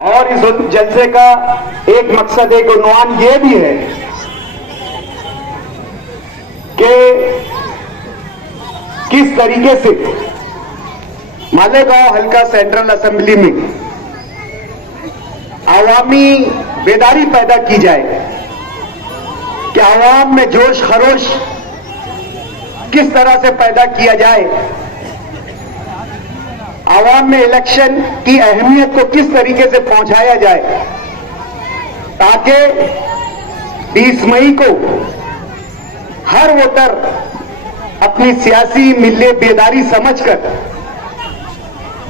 और इस जलसे का एक मकसद, एक उन्वान ये भी है कि किस तरीके से मालेगांव हल्का सेंट्रल असेंबली में आवामी बेदारी पैदा की जाए कि आवाम में जोश खरोश किस तरह से पैदा किया जाए, आवाम में इलेक्शन की अहमियत को किस तरीके से पहुंचाया जाए, ताकि 20 मई को हर वोटर अपनी सियासी मिले बेदारी समझकर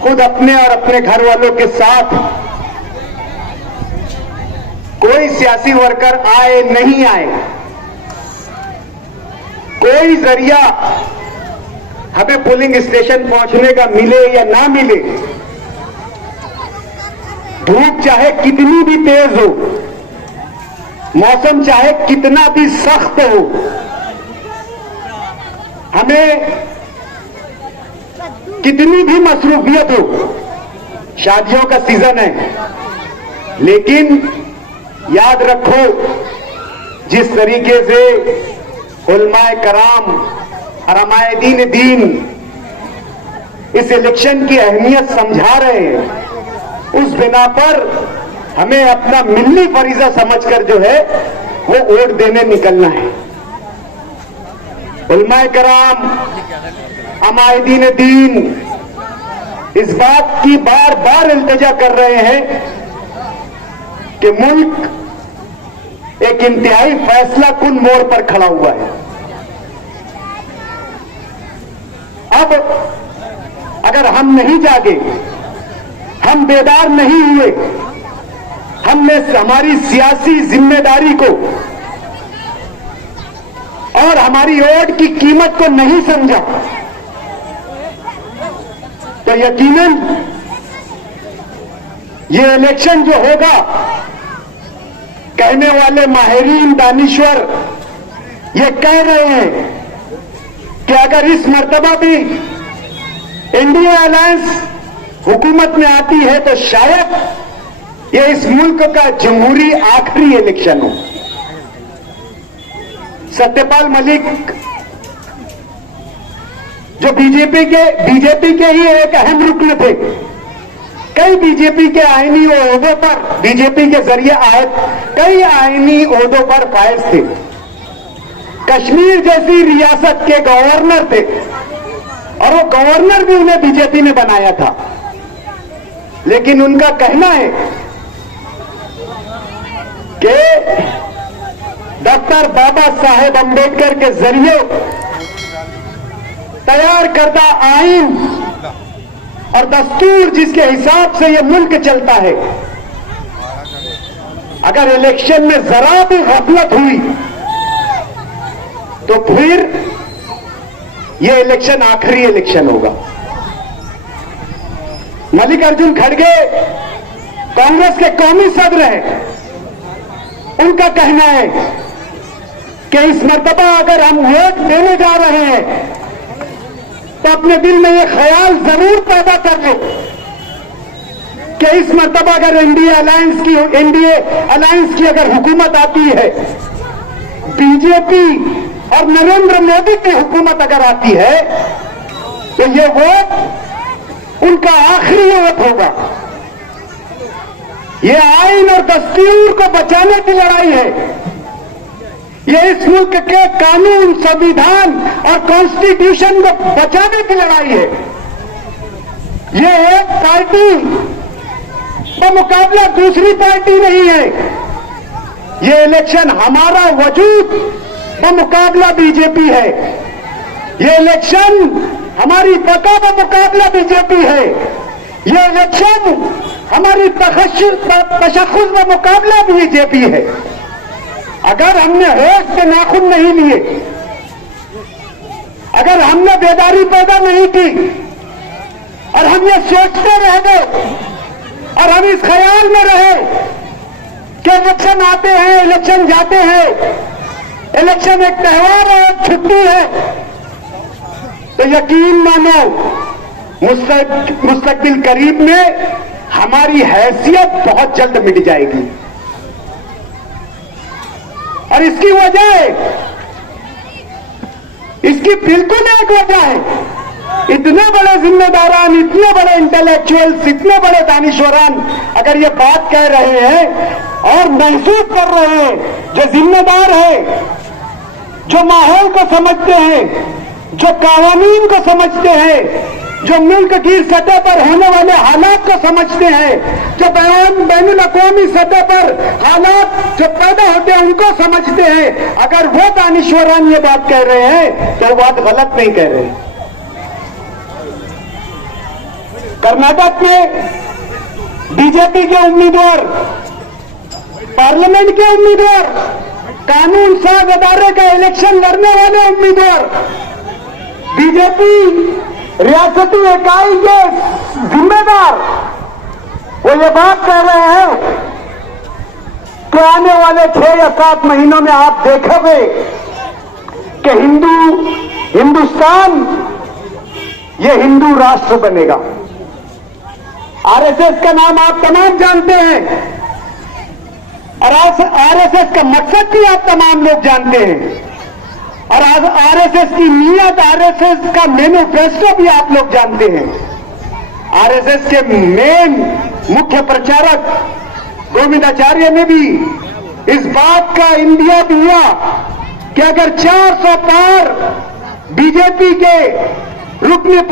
खुद अपने और अपने घर वालों के साथ, कोई सियासी वर्कर आए नहीं आए, कोई जरिया हमें पोलिंग स्टेशन पहुंचने का मिले या ना मिले, धूप चाहे कितनी भी तेज हो, मौसम चाहे कितना भी सख्त हो, हमें कितनी भी मसरूफियत हो, शादियों का सीजन है, लेकिन याद रखो जिस तरीके से उलमाए कराम और अमायदीन दीन इस इलेक्शन की अहमियत समझा रहे हैं, उस बिना पर हमें अपना मिल्ली फरीजा समझकर जो है वो वोट देने निकलना है। उलमाए कराम, अमायदीन दीन इस बात की बार बार इल्तिजा कर रहे हैं कि मुल्क एक इंतहाई फैसला कुन मोड़ पर खड़ा हुआ है। अब अगर हम नहीं जागे, हम बेदार नहीं हुए, हमने हमारी सियासी जिम्मेदारी को और हमारी वोट की कीमत को नहीं समझा, तो यकीनन ये इलेक्शन जो होगा, कहने वाले माहिरीन दानिश्वर ये कह रहे हैं कि अगर इस मर्तबा भी इंडिया अलायंस हुकूमत में आती है तो शायद ये इस मुल्क का जमहूरी आखिरी इलेक्शन हो। सत्यपाल मलिक जो बीजेपी के ही एक अहम रुकन थे, कई बीजेपी के आईनी ओहदों पर, बीजेपी के जरिए आए कई आईनी ओहदों पर फायज थे, कश्मीर जैसी रियासत के गवर्नर थे और वो गवर्नर भी उन्हें बीजेपी ने बनाया था। लेकिन उनका कहना है कि डॉक्टर बाबा साहेब अंबेडकर के जरिए तैयार करदा आईन और दस्तूर जिसके हिसाब से यह मुल्क चलता है, अगर इलेक्शन में जरा भी गफलत हुई तो फिर यह इलेक्शन आखिरी इलेक्शन होगा। मल्लिकार्जुन खड़गे कांग्रेस के कौमी सदर हैं, उनका कहना है कि इस मर्तबा अगर हम वोट देने जा रहे हैं तो अपने दिल में यह ख्याल जरूर पैदा कर लो कि इस मर्तबा अगर एनडीए अलायंस की अगर हुकूमत आती है, बीजेपी और नरेंद्र मोदी की हुकूमत अगर आती है, तो ये वोट उनका आखिरी वोट होगा। ये आईन और दस्तूर को बचाने की लड़ाई है, ये इस मुल्क के कानून, संविधान और कॉन्स्टिट्यूशन को बचाने की लड़ाई है। ये एक पार्टी का मुकाबला दूसरी पार्टी नहीं है। ये इलेक्शन हमारा वजूद का मुकाबला बीजेपी है। ये इलेक्शन हमारी बका का मुकाबला बीजेपी है। ये इलेक्शन हमारी तशख्खुस का मुकाबला बीजेपी है। अगर हमने होश के नाखून नहीं लिए, अगर हमने बेदारी पैदा नहीं की और हम ये सोचते रह गए और हम इस ख्याल में रहे कि इलेक्शन आते हैं, इलेक्शन जाते हैं, इलेक्शन एक त्योहार है, एक छुट्टी है, तो यकीन मानो मुस्तकबिल करीब में हमारी हैसियत बहुत जल्द मिट जाएगी। और इसकी वजह, इसकी बिल्कुल एक वजह है, इतने बड़े जिम्मेदारान, इतने बड़े इंटेलेक्चुअल्स, इतने बड़े दानिशवरान अगर ये बात कह रहे हैं और महसूस कर रहे हैं, जो जिम्मेदार है, जो माहौल को समझते हैं, जो कानून को समझते हैं, जो मुल्क की सतह पर होने वाले हालात को समझते हैं, जो बैनुल अक़वामी सतह पर हालात जो पैदा होते हैं उनको समझते हैं, अगर वो दानिशवरान ये बात कह रहे हैं तो बात गलत नहीं कह रहे हैं। कर्नाटक में बीजेपी के उम्मीदवार, पार्लियामेंट के उम्मीदवार, कानून साज अदारे का इलेक्शन लड़ने वाले उम्मीदवार, बीजेपी रियासती इकाई के जिम्मेदार, वो ये बात कह रहे हैं कि आने वाले 6 या 7 महीनों में आप देखोगे कि हिंदुस्तान ये हिंदू राष्ट्र बनेगा। आरएसएस का नाम आप तमाम जानते हैं और आरएसएस का मकसद भी आप तमाम लोग जानते हैं और आज आरएसएस की नीयत, आरएसएस का मैनिफेस्टो भी आप लोग जानते हैं। आरएसएस के मेन मुख्य प्रचारक गोविंदाचार्य ने भी इस बात का इंडिया दिया कि अगर 400 पार बीजेपी के रुकने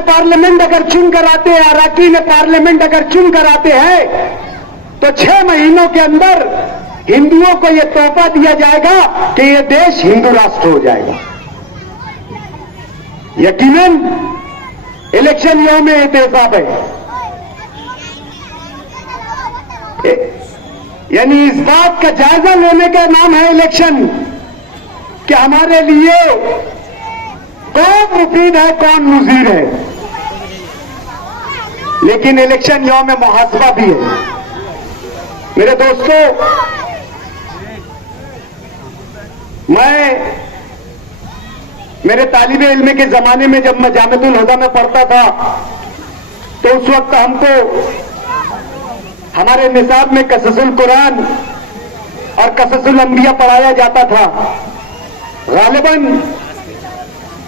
पार्लियामेंट अगर चुन कर आते हैं, अराकीन पार्लियामेंट अगर चुन कर आते हैं तो 6 महीनों के अंदर हिंदुओं को यह तोहफा दिया जाएगा कि यह देश हिंदू राष्ट्र हो जाएगा। यकीनन इलेक्शन यौम एहतेसाब है, यानी इस बात का जायजा लेने का नाम है इलेक्शन कि हमारे लिए कौन मुफीद है, कौन मुजीर है। लेकिन इलेक्शन यौम मुहासबा भी है। मेरे दोस्तों, मैं मेरे तालिबे इल्म के जमाने में जब मैं जामिअतुल हुदा में पढ़ता था तो उस वक्त हमको हमारे निसाब में कससुल कुरान और कससुल अंबिया पढ़ाया जाता था। गालिबन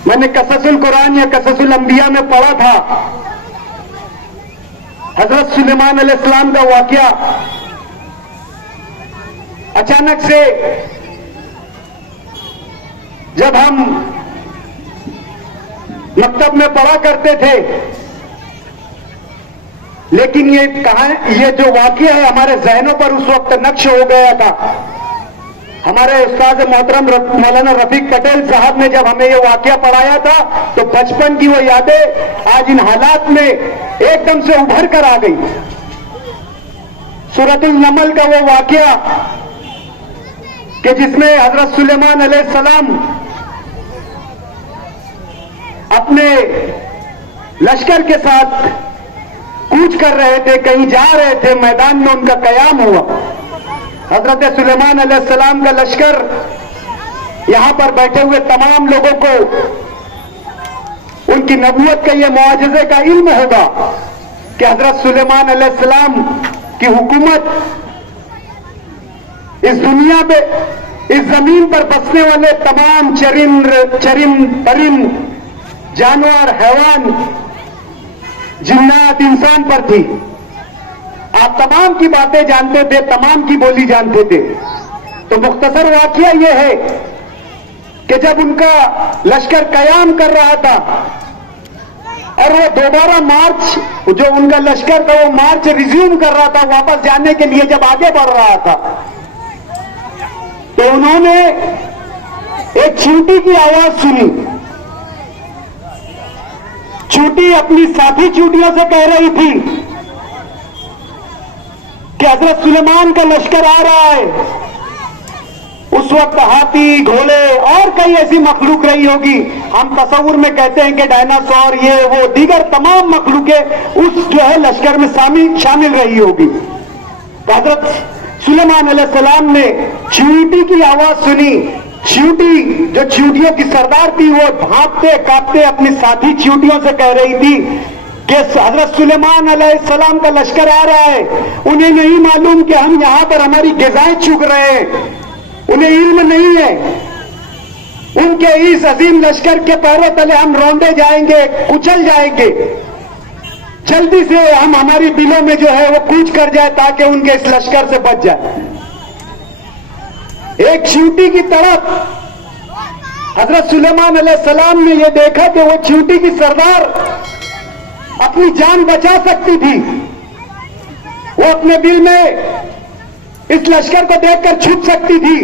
मैंने कससुल कुरान या कससुल अंबिया में पढ़ा था हजरत सुलेमान अलैहिस्सलाम का वाकया। अचानक से जब हम मकतब में पढ़ा करते थे, लेकिन ये जो वाकया है हमारे जहनों पर उस वक्त नक्श हो गया था। हमारे उस्ताद मोहतरम मौलाना रफीक पटेल साहब ने जब हमें ये वाकया पढ़ाया था तो बचपन की वो यादें आज इन हालात में एकदम से उभर कर आ गई। सूरतुल नमल का वो वाकया कि जिसमें हजरत सुलेमान अलैहिस्सलाम अपने लश्कर के साथ कूच कर रहे थे, कहीं जा रहे थे, मैदान में उनका कयाम हुआ। हजरत सुलेमान अलैहिस्सलाम का लश्कर यहां पर बैठे हुए तमाम लोगों को उनकी नबूवत का यह मुआजिज़े का इल्म होगा कि हजरत सुलेमान अलैहिस्सलाम की हुकूमत इस दुनिया में, इस जमीन पर बसने वाले तमाम परिंद, जानवर, हैवान, जिन्नात, इंसान पर थी। आप तमाम की बातें जानते थे, तमाम की बोली जानते थे। तो मुख्तसर वाकया यह है कि जब उनका लश्कर कयाम कर रहा था और वो दोबारा मार्च, जो उनका लश्कर था वो मार्च रिज्यूम कर रहा था, वापस जाने के लिए जब आगे बढ़ रहा था, तो उन्होंने एक चींटी की आवाज सुनी। चींटी अपनी साथी चींटियों से कह रही थी कि हजरत सुलेमान का लश्कर आ रहा है। उस वक्त हाथी, घोड़े और कई ऐसी मखलूक रही होगी, हम तसव्वुर में कहते हैं कि डायनासोर, ये वो दीगर तमाम मखलूकें उस जो है लश्कर में शामिल रही होगी। तो हजरत सुलेमान अलैहिस्सलाम ने चींटी की आवाज सुनी। चींटी जो चींटियों की सरदार थी वो भागते कांपते अपनी साथी चींटियों से कह रही थी कि हजरत सुलेमान अलैहिस्सलाम का लश्कर आ रहा है। उन्हें नहीं मालूम कि हम यहां पर हमारी ग़िज़ाएं चुग रहे हैं, उन्हें इल्म नहीं है। उनके इस अजीम लश्कर के पैरों तले हम रौंदे जाएंगे, कुचल जाएंगे। जल्दी से हम हमारी बिलों में जो है वो कूच कर जाए ताकि उनके इस लश्कर से बच जाए। एक चींटी की तरफ हजरत सुलेमान अलैहिस्सलाम ने यह देखा कि वो चींटी की सरदार अपनी जान बचा सकती थी। वो अपने बिल में इस लश्कर को देखकर छुप सकती थी,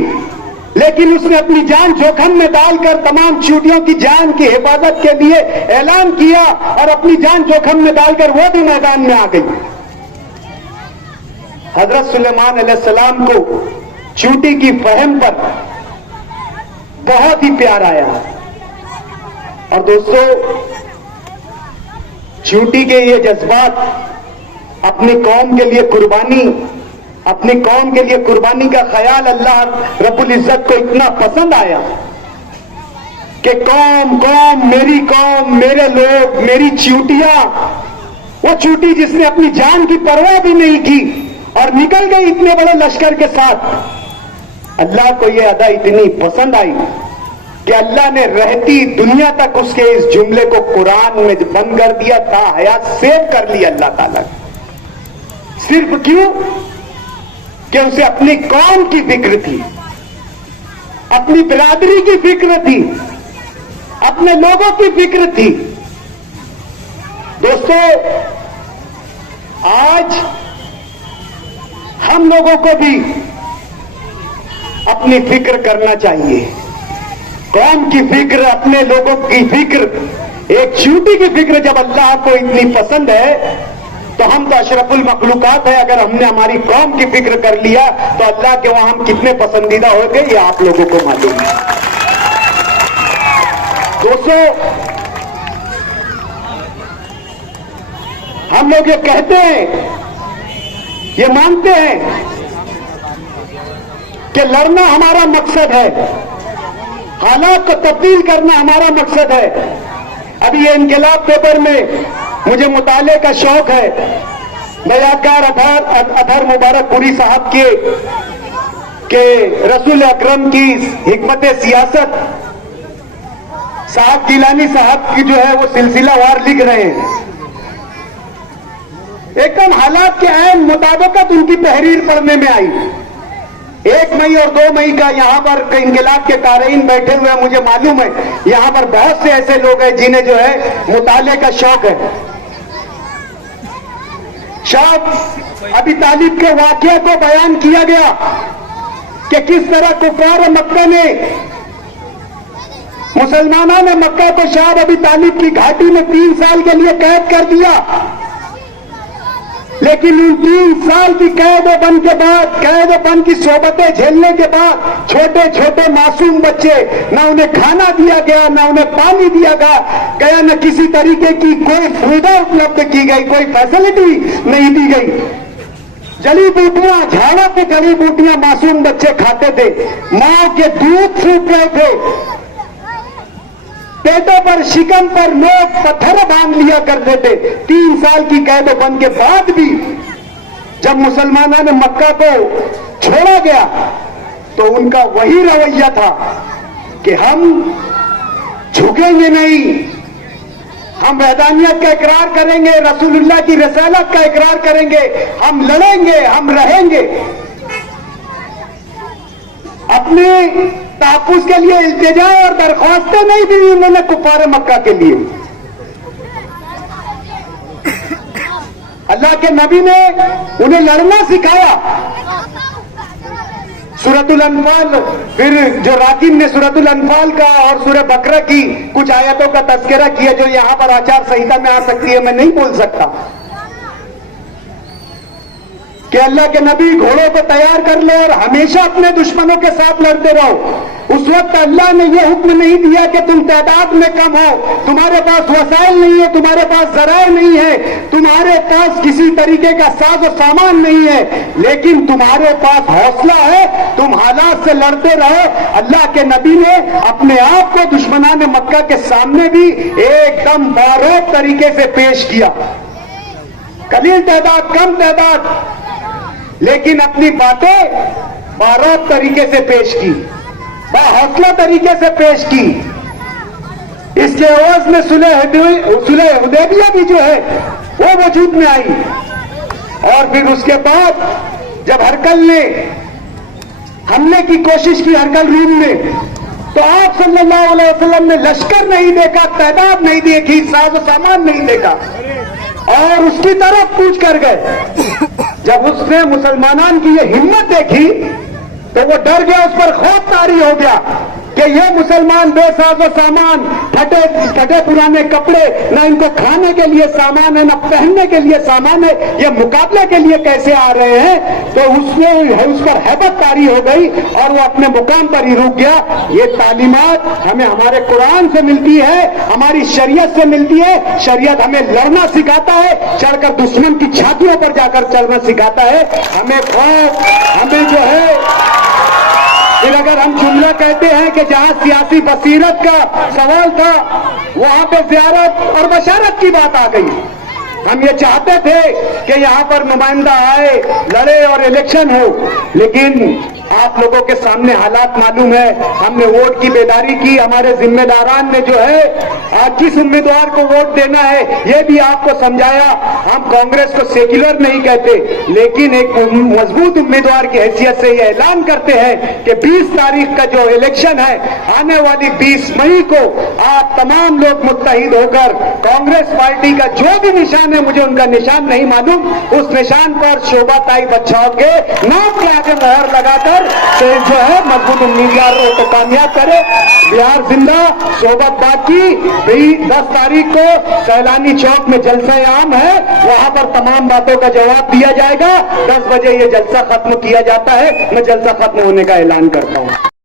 लेकिन उसने अपनी जान जोखिम में डालकर तमाम चींटियों की जान की हिफाजत के लिए ऐलान किया और अपनी जान जोखिम में डालकर वो भी मैदान में आ गई। हजरत सुलेमान अलैहिस्सलाम को चींटी की फहम पर बहुत ही प्यार आया। और दोस्तों, चींटी के ये जज्बात, अपनी कौम के लिए कुर्बानी, अपनी कौम के लिए कुर्बानी का ख्याल अल्लाह रब्बुल इज्जत को इतना पसंद आया कि कौम, मेरे लोग, मेरी चींटियां, वो चींटी जिसने अपनी जान की परवाह भी नहीं की और निकल गई इतने बड़े लश्कर के साथ। अल्लाह को यह अदा इतनी पसंद आई कि अल्लाह ने रहती दुनिया तक उसके इस जुमले को कुरान में बंद कर दिया था, हयात सेव कर लिया अल्लाह ताला। सिर्फ क्यों कि उसे अपनी कौम की फिक्र थी, अपनी बिरादरी की फिक्र थी, अपने लोगों की फिक्र थी। दोस्तों, आज हम लोगों को भी अपनी फिक्र करना चाहिए। कौम की फिक्र, अपने लोगों की फिक्र, एक चींटी की फिक्र जब अल्लाह को इतनी पसंद है तो हम तो अशरफुल मखलूकात है। अगर हमने हमारी कौम की फिक्र कर लिया तो अल्लाह के वहां हम कितने पसंदीदा हो गए, ये आप लोगों को मालूम है। दोस्तों, हम लोग ये कहते हैं, ये मानते हैं कि लड़ना हमारा मकसद है, हालात को तब्दील करना हमारा मकसद है। अभी ये इनकलाब पेपर में मुझे मुताले का शौक है। मैं यादगार अतहर मुबारकपुरी साहब के रसूल अकरम की हिकमत सियासत साहब गिलानी साहब की जो है वो सिलसिलावार लिख रहे हैं। एकदम हालात के ऐन मुताबिकत उनकी तहरीर पढ़ने में आई। 1 मई और 2 मई का यहां पर इनकलाब के कारीन बैठे हुए हैं। मुझे मालूम है यहां पर बहुत से ऐसे लोग हैं जिन्हें जो है मुताले का शौक है। शाह अबी तालिब के वाकये को बयान किया गया कि किस तरह कुफार मक्का ने, मुसलमानों ने मक्का को शाह अबी तालिब की घाटी में 3 साल के लिए कैद कर दिया। लेकिन उन 3 साल की कैद बंद की सोबतें झेलने के बाद छोटे छोटे मासूम बच्चे, ना उन्हें खाना दिया गया, ना उन्हें पानी दिया गया, न किसी तरीके की कोई सुविधा उपलब्ध की गई, कोई फैसिलिटी नहीं दी गई। जड़ी बूटियां, झाड़ों की जड़ी बूटियां मासूम बच्चे खाते थे, मां के दूध सूख रहे थे, पेटों पर, शिकम पर लोग पत्थर बांध लिया करते थे। 3 साल की कैद बंद के बाद भी जब मुसलमानों ने मक्का को छोड़ा गया तो उनका वही रवैया था कि हम झुकेंगे नहीं, हम वहदानियत का इकरार करेंगे, रसूलुल्लाह की रिसालत का इकरार करेंगे, हम लड़ेंगे, हम रहेंगे। अपने तहफ्फुज़ के लिए इल्तिजा और दरख्वास्तें नहीं दी उन्होंने कुफार मक्का के लिए। अल्लाह के नबी ने उन्हें लड़ना सिखाया। सूरतुल अनफाल, फिर जो राकिब ने सूरतुल अनफाल का और सूरह बकरा की कुछ आयतों का तज़किरा किया जो यहां पर आचार संहिता में आ सकती है, मैं नहीं बोल सकता, कि अल्लाह के नबी घोड़ों को तैयार कर लो और हमेशा अपने दुश्मनों के साथ लड़ते रहो। उस वक्त अल्लाह ने यह हुक्म नहीं दिया कि तुम तादाद में कम हो, तुम्हारे पास वसाइल नहीं है, तुम्हारे पास जराए नहीं है, तुम्हारे पास किसी तरीके का साज सामान नहीं है, लेकिन तुम्हारे पास हौसला है, तुम हालात से लड़ते रहो। अल्लाह के नबी ने अपने आप को दुश्मनान मक्का के सामने भी एकदम बारोब तरीके से पेश किया। कलील तादाद, कम तादाद, लेकिन अपनी बातें बारोब तरीके से पेश की, हौसला तरीके से पेश की। इसके एवज में सुलह हुदैबिया भी जो है वो वजूद में आई। और फिर उसके बाद जब हरकल ने हमले की कोशिश की हरकल रूम में, तो आप सल्लल्लाहु अलैहि वसल्लम ने लश्कर नहीं देखा, तादाद नहीं देखी, साजो सामान नहीं देखा और उसकी तरफ कूच कर गए। जब उसने मुसलमानों की ये हिम्मत देखी तो वो डर गया, उस पर खौफ तारी हो गया कि ये मुसलमान बेसाजो सामान, फटे पुराने कपड़े, ना इनको खाने के लिए सामान है, ना पहनने के लिए सामान है, ये मुकाबले के लिए कैसे आ रहे हैं। तो उस पर हैबत तारी हो गई और वो अपने मुकाम पर ही रुक गया। ये तालीमात हमें हमारे कुरान से मिलती है, हमारी शरीयत से मिलती है। शरीयत हमें लड़ना सिखाता है, चढ़कर दुश्मन की छातियों पर जाकर चलना सिखाता है। हमें खौफ, हमें जो है, फिर अगर हम जुमला कहते हैं कि जहां सियासी बसीरत का सवाल था वहां पे ज़ियारत और बशारत की बात आ गई। हम ये चाहते थे कि यहां पर नुमाइंदा आए, लड़े और इलेक्शन हो, लेकिन आप लोगों के सामने हालात मालूम है। हमने वोट की बेदारी की, हमारे जिम्मेदारान ने जो है किस उम्मीदवार को वोट देना है ये भी आपको समझाया। हम कांग्रेस को सेक्युलर नहीं कहते, लेकिन एक मजबूत उम्मीदवार की हैसियत से ये ऐलान करते हैं कि 20 तारीख का जो इलेक्शन है, आने वाली 20 मई को आप तमाम लोग मुत्तहिद होकर कांग्रेस पार्टी का जो भी निशान है, मुझे उनका निशान नहीं मालूम, उस निशान पर शोभा ताई बच्चाओं के नाम के आगे मोहर लगाकर जो है मजबूत उम्मीदवारों को कामयाब करे। बिहार जिंदा, सोबत बाकी। 10 तारीख को सैलानी चौक में जलसा आम है, वहां पर तमाम बातों का जवाब दिया जाएगा। 10 बजे ये जलसा खत्म किया जाता है। मैं जलसा खत्म होने का ऐलान करता हूं।